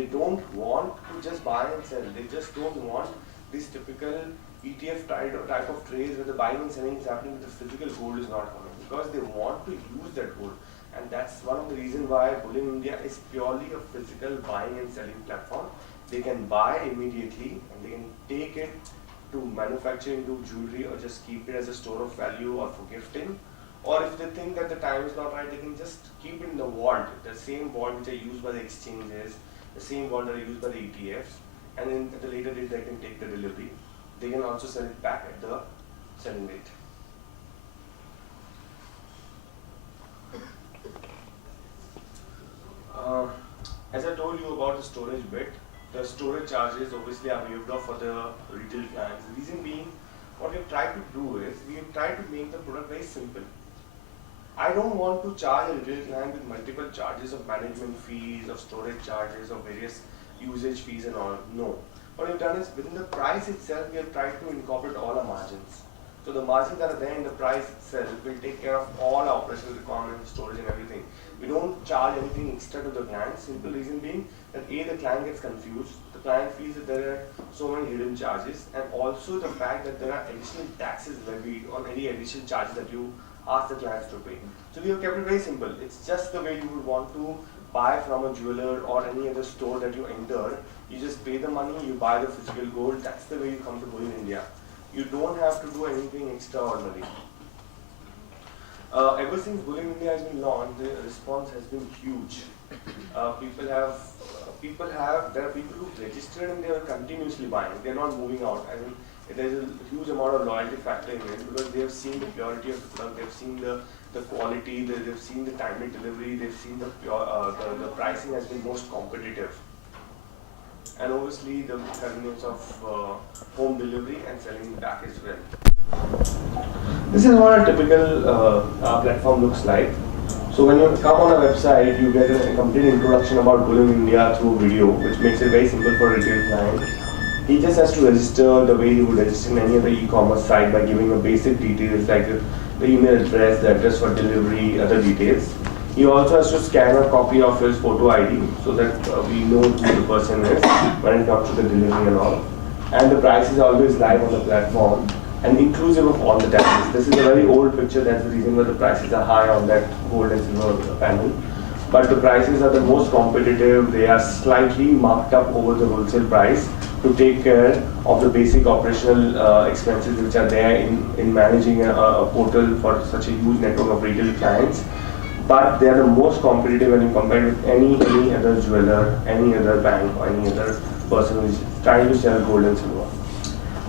They don't want to just buy and sell. They just don't want this typical ETF type of trades where the buying and selling is happening but the physical gold is not coming, because they want to use that gold. And that's one of the reasons why Bullion India is purely a physical buying and selling platform. They can buy immediately and they can take it to manufacture into jewelry or just keep it as a store of value or for gifting. Or if they think that the time is not right, they can just keep it in the vault, the same vault which are used by the exchanges, the same vault that are used by the ETFs, and then at the later date they can take the delivery. They can also sell it back at the selling rate. As I told you about the storage bit, the storage charges obviously are waived off for the retail clients. The reason being, what we've tried to do is, we've tried to make the product very simple. I don't want to charge a retail client with multiple charges of management fees, of storage charges, of various usage fees and all. No. What we've done is, within the price itself, we have tried to incorporate all our margins. So the margins that are there in the price itself will take care of all our operational requirements, storage and everything. We don't charge anything extra to the client. Simple reason being that A, the client gets confused. The client feels that there are so many hidden charges, and also the fact that there are additional taxes levied on any additional charges that you ask the clients to pay. So we have kept it very simple. It's just the way you would want to buy from a jeweler or any other store that you enter. You just pay the money, you buy the physical gold. That's the way you come to Bullion India. You don't have to do anything extraordinary. Ever since Bullion India has been launched, the response has been huge. There are people who registered and they are continuously buying. They are not moving out. I mean, there's a huge amount of loyalty factor in it, because they have seen the purity of the product, they've seen the quality, they've seen the timely delivery, they've seen the pricing has been most competitive. And obviously the convenience of home delivery and selling back as well. This is what a typical platform looks like. So when you come on a website, you get a complete introduction about Bullion India through a video, which makes it very simple for a retail client. He just has to register the way he would register in any other e-commerce site by giving a basic details like the email address, the address for delivery, other details. He also has to scan a copy of his photo ID so that we know who the person is when it comes to the delivery and all. And the price is always live on the platform and inclusive of all the taxes. This is a very old picture, that's the reason why the prices are high on that gold and silver panel. But the prices are the most competitive, they are slightly marked up over the wholesale price to take care of the basic operational expenses which are there in managing a portal for such a huge network of retail clients. But they are the most competitive when you compare with any other jeweler, any other bank, or any other person who is trying to sell gold and silver.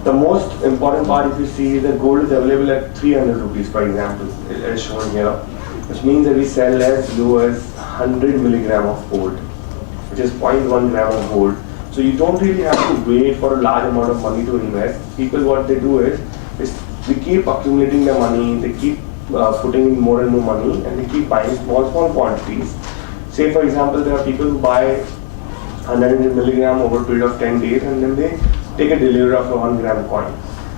The most important part, if you see, is that gold is available at 300 rupees, for example, as shown here, which means that we sell as low as 100 milligram of gold, which is 0.1 gram of gold. So you don't really have to wait for a large amount of money to invest. People, what they do is they keep accumulating their money, they keep putting in more and more money, and they keep buying small quantities. Say for example, there are people who buy 100 milligram over a period of 10 days and then they take a delivery of a 1 gram coin.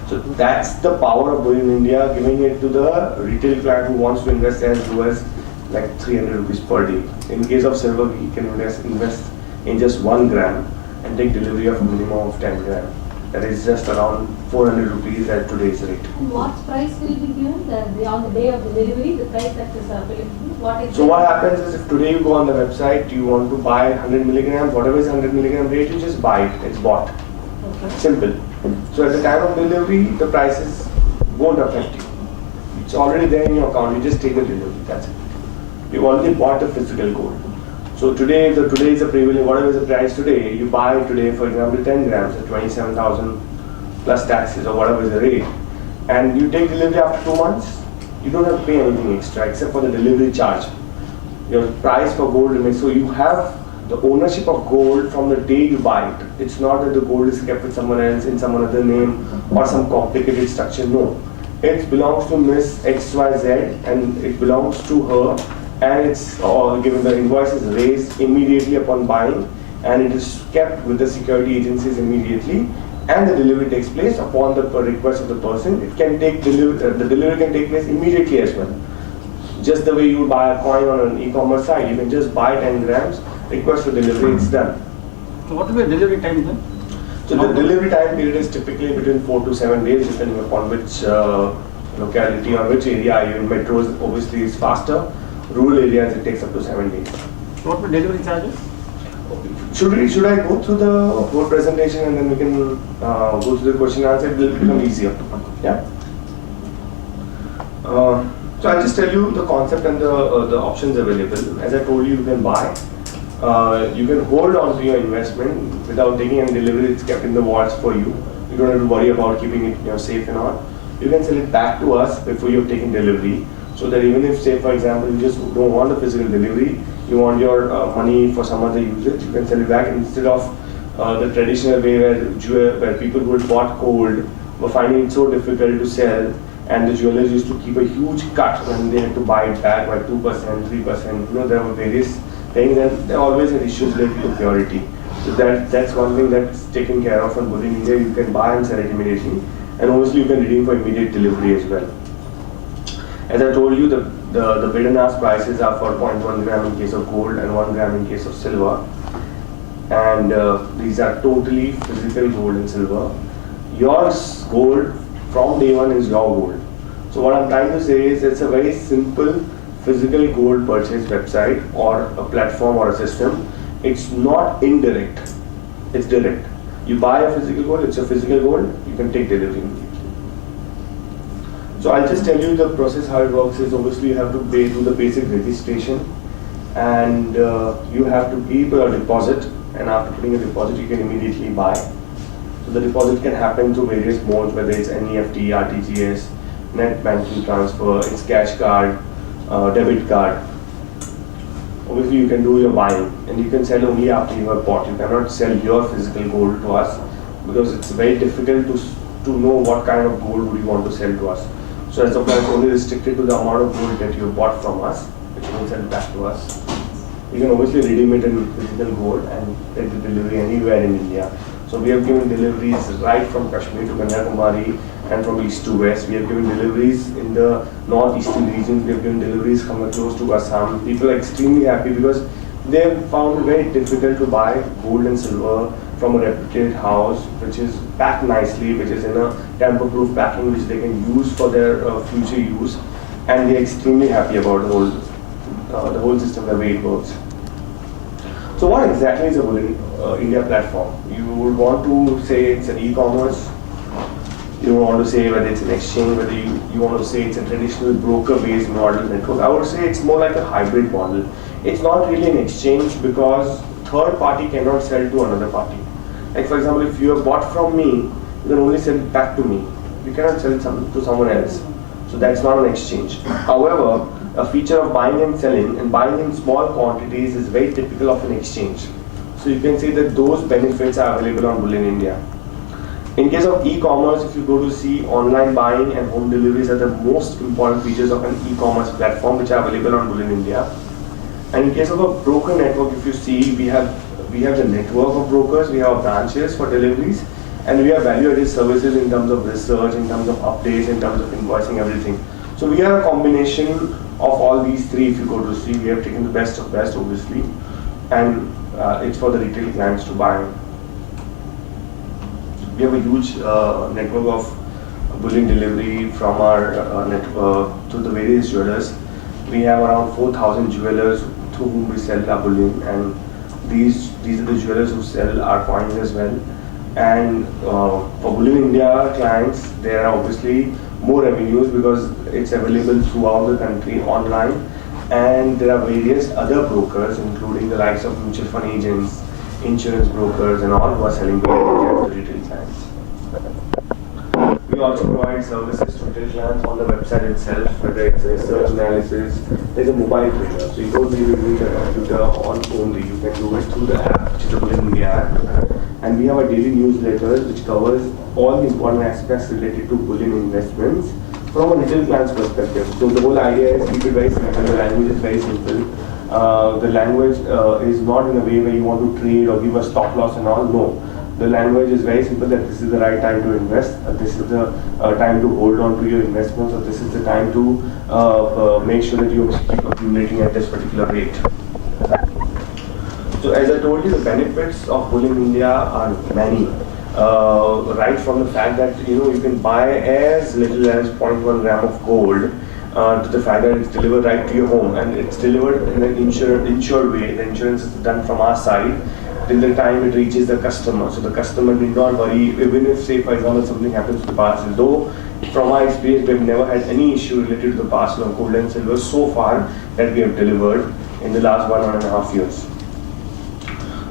So that's the power of Bullion India, giving it to the retail client who wants to invest as low as like 300 rupees per day. In case of silver, he can invest in just 1 gram and take delivery of a minimum of 10 gram. That is just around 400 rupees at today's rate. And what price will be given on the day of the delivery, the price that is available? So what happens is, if today you go on the website, you want to buy 100 milligrams, whatever is 100 milligram rate, you just buy it, it's bought. Okay. Simple. So at the time of delivery, the prices won't affect you. It's already there in your account, you just take the delivery, that's it. You've already bought the physical gold. So today is the prevailing, whatever is the price today, you buy today, for example, 10 grams at 27,000 plus taxes or whatever is the rate, and you take delivery after 2 months, you don't have to pay anything extra except for the delivery charge. Your price for gold remains, so you have the ownership of gold from the day you buy it. It's not that the gold is kept with someone else in some other name or some complicated structure, no. It belongs to Miss XYZ and it belongs to her, and it's given the invoice is raised immediately upon buying, and it is kept with the security agencies immediately, and the delivery takes place upon the request of the person. It can take the delivery can take place immediately as well. Just the way you would buy a coin on an e-commerce site, you can just buy 10 grams, request for delivery, it's done. So what will be the delivery time then? So the delivery time period is typically between 4 to 7 days, depending upon which locality or which area are you in. Metros obviously is faster. Rural areas it takes up to 7 days. So what will be delivery charges? Should I go through the whole presentation and then we can go through the question and answer? It will become easier. Yeah. So I'll just tell you the concept and the options available. As I told you, you can buy. You can hold on to your investment without taking any delivery. It's kept in the vaults for you. You don't have to worry about keeping it safe and all. You can sell it back to us before you've taken delivery. So that even if, say for example, you just don't want a physical delivery, you want your money for some other usage, you can sell it back instead of the traditional way where people who had bought gold were finding it so difficult to sell, and the jewelers used to keep a huge cut when they had to buy it back by 2%, 3%. There were various things, and there always had issues related to purity. So that's one thing that's taken care of on Bullion India. You can buy and sell it immediately, and obviously you can redeem for immediate delivery as well. As I told you, the bid and ask prices are for 0.1 gram in case of gold and 1 gram in case of silver. And these are totally physical gold and silver. Yours gold from day one is your gold. So what I'm trying to say is it's a very simple physical gold purchase website or a platform or a system. It's not indirect, it's direct. You buy a physical gold, it's a physical gold, you can take delivery immediately. So I'll just tell you the process. How it works is obviously you have to pay through the basic registration, and you have to keep a deposit, and after putting a deposit you can immediately buy. So the deposit can happen through various modes, whether it's NEFT, RTGS, net banking transfer, it's cash card, debit card. Obviously you can do your buying, and you can sell only after you have bought. You cannot sell your physical gold to us because it's very difficult to know what kind of gold would you want to sell to us. So as of now, it's only restricted to the amount of gold that you bought from us, which you can sell back to us. You can obviously redeem it in physical gold and take the delivery anywhere in India. So we have given deliveries right from Kashmir to Kanyakumari and from east to west. We have given deliveries in the northeastern regions. We have given deliveries coming close to Assam. People are extremely happy because they have found it very difficult to buy gold and silver from a reputed house, which is packed nicely, which is in a tamper-proof packing, which they can use for their future use, and they are extremely happy about the whole system, the way it works. So what exactly is a Bullion India platform? You would want to say it's an e-commerce. You want to say whether it's an exchange, whether you want to say it's a traditional broker-based model network. I would say it's more like a hybrid model. It's not really an exchange because third party cannot sell to another party. Like for example, if you have bought from me, you can only sell it back to me. You cannot sell it to someone else. So that's not an exchange. However, a feature of buying and selling and buying in small quantities is very typical of an exchange. So you can say that those benefits are available on Bullion India. In case of e-commerce, if you go to see, online buying and home deliveries are the most important features of an e-commerce platform which are available on Bullion India. And in case of a broker network, if you see, we have the network of brokers, we have branches for deliveries, and we have value-added services in terms of research, in terms of updates, in terms of invoicing, everything. So we are a combination of all these three. If you go to see, we have taken the best of best, obviously, and it's for the retail clients to buy. We have a huge network of bullion delivery from our network to the various jewelers. We have around 4,000 jewelers through whom we sell our bullion, and these are the jewelers who sell our coins as well. And for Bullion India clients, there are obviously more avenues because it's available throughout the country online, and there are various other brokers, including the likes of mutual fund agents, insurance brokers, and all who are selling Bullion India to retail clients. We also provide services to retail clients on the website itself, whether it's research analysis. There's a mobile trader, so you don't need to use a computer on only. You can do it through the app, which is the Bullion India app. And we have a daily newsletter which covers all the important aspects related to bullion investments from a retail client's perspective. So the whole idea is keep it very simple. The language is very simple. The language is not in a way where you want to trade or give a stop loss and all. No. The language is very simple, that this is the right time to invest, this is the time to hold on to your investments, or this is the time to make sure that you keep accumulating at this particular rate. So as I told you, the benefits of Bull in India are many. Right from the fact that you can buy as little as 0.1 gram of gold, to the fact that it's delivered right to your home, and it's delivered in an insured way. The insurance is done from our side till the time it reaches the customer. So the customer need not worry, even if, say, for example, something happens to the parcel. Though from our experience, we've never had any issue related to the parcel of gold and silver so far that we have delivered in the last 1.5 years.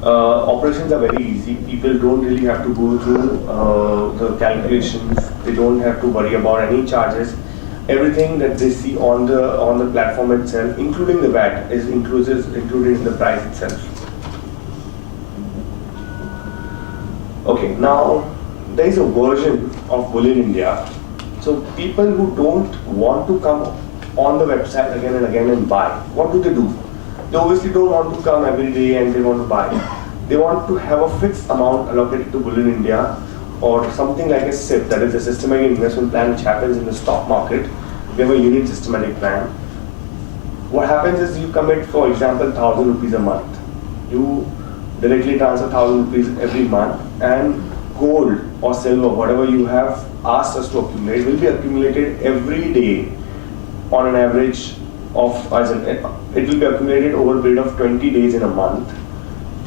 Operations are very easy. People don't really have to go through the calculations. They don't have to worry about any charges. Everything that they see on the platform itself, including the VAT, is included in the price itself. Okay, now there is a version of Bull in India. So people who don't want to come on the website again and again and buy, what do? They obviously don't want to come every day and they want to buy. They want to have a fixed amount allocated to Bull in India, or something like a SIP, that is a systematic investment plan, which happens in the stock market. We have a unit systematic plan. What happens is you commit, for example, 1,000 rupees a month. You directly transfer 1,000 rupees every month, and gold or silver, whatever you have asked us to accumulate, will be accumulated every day on an average of, it will be accumulated over a period of 20 days in a month.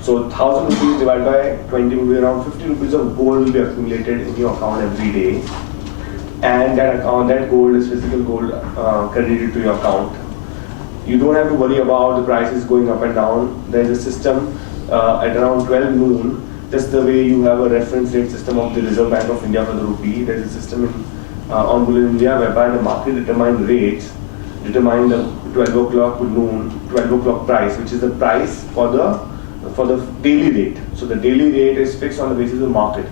So 1,000 rupees divided by 20 will be around 50 rupees of gold will be accumulated in your account every day. And that gold is physical gold credited to your account. You don't have to worry about the prices going up and down. There is a system at around 12 noon, just the way you have a reference rate system of the Reserve Bank of India for the rupee. There is a system on Bull in India whereby the market determined rates determine the 12 o'clock to noon, 12 o'clock price, which is the price for the daily rate. So the daily rate is fixed on the basis of the market.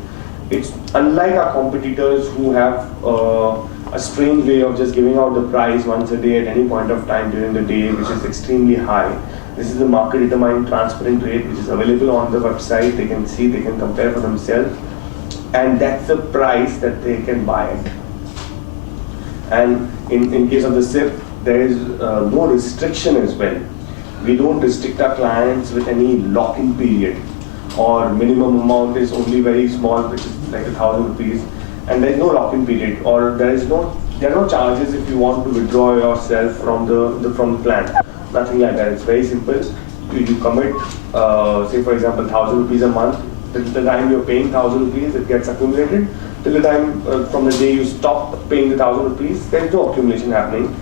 It's unlike our competitors who have a strange way of just giving out the price once a day at any point of time during the day, which is extremely high. This is the market determined transparent rate, which is available on the website. They can see, they can compare for themselves, and that's the price that they can buy it. And in case of the SIP, there is no restriction as well. We don't restrict our clients with any lock-in period, or minimum amount is only very small, which is like 1,000 rupees, and there is no lock-in period, or there are no charges if you want to withdraw yourself from the plan. Nothing like that. It's very simple. You commit, say for example, 1,000 rupees a month. Till the time you're paying 1,000 rupees, it gets accumulated. Till the time from the day you stop paying the 1,000 rupees, there is no accumulation happening.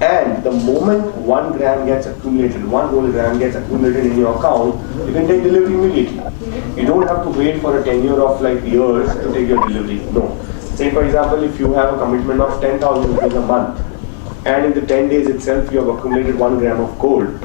And the moment 1 gram gets accumulated, 1 whole gram gets accumulated in your account, you can take delivery immediately. You don't have to wait for a tenure of like years to take your delivery. No. Say for example, if you have a commitment of 10,000 rupees a month, and in the 10 days itself you have accumulated 1 gram of gold,